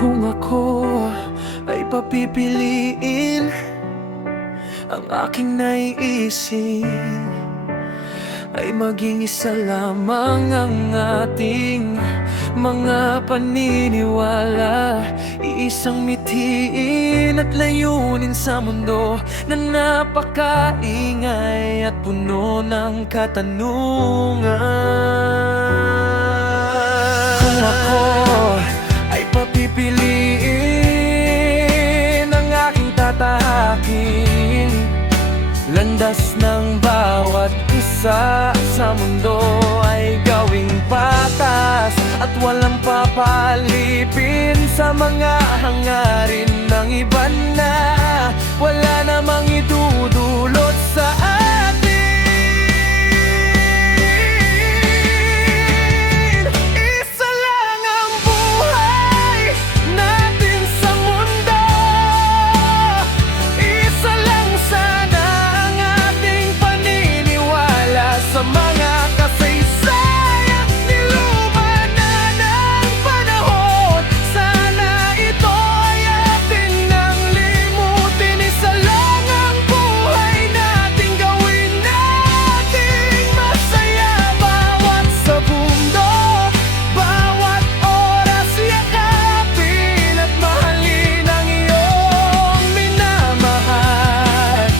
Kung ako ay papipiliin, ang aking naiisip ay maging isa lamang ang ating mga paniniwala. Iisang mithiin at layunin sa mundo na napakaingay at puno ng katanungan. Kung ako ay papipiliin, ang aking tatahakin landas ng bawat isa sa mundo ay gawing patas at walang papalipin sa mga hangarin ng iba na wala namang idudulot sa atin. Isa lang ang buhay natin sa mundo, isa lang sana sa mga kasaysayan niluma na ng panahon. Sana ito ay atin nang limutin. Isa lang ang buhay natin, gawin nating masaya bawat segundo, bawat oras yakapin at mahalin ang iyong minamahal.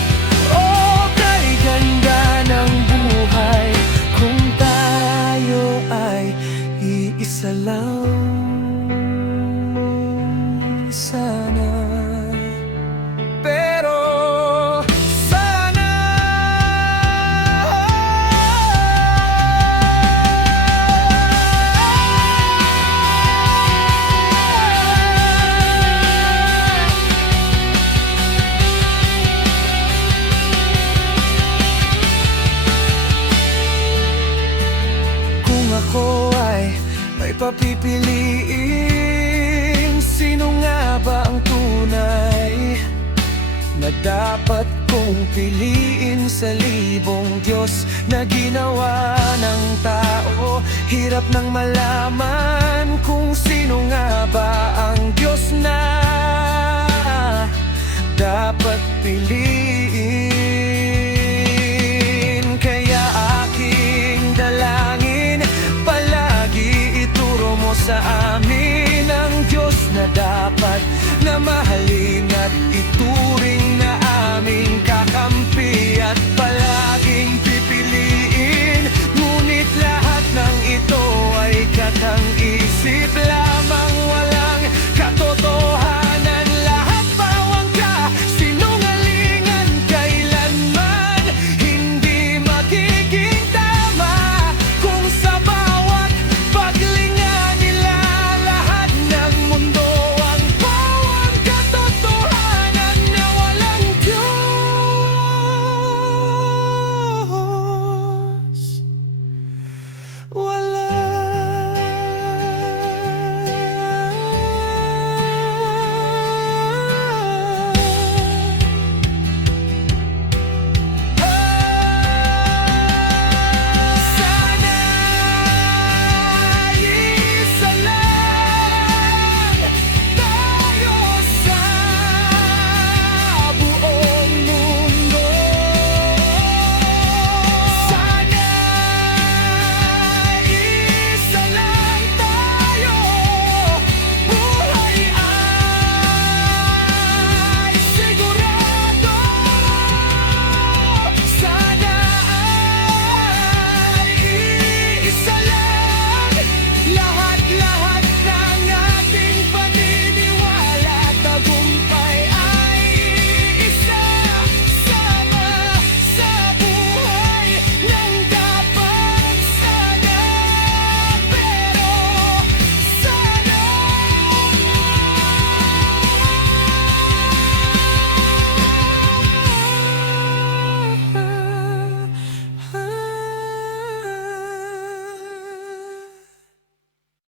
Oh, kay ganda ng buhay kung tayo ay iisa lang sana. Pero sana kung ako ay may papipiliin, sino nga ba ang tunay na dapat kong piliin sa libong Diyos na ginawa ng tao? Hirap nang malaman kung sino nga ba ang Diyos na dapat piliin. Kaya aking dalangin, palagi ituro mo sa amin ang Diyos na dapat na mahalin at ituring na aming kakampi at palaging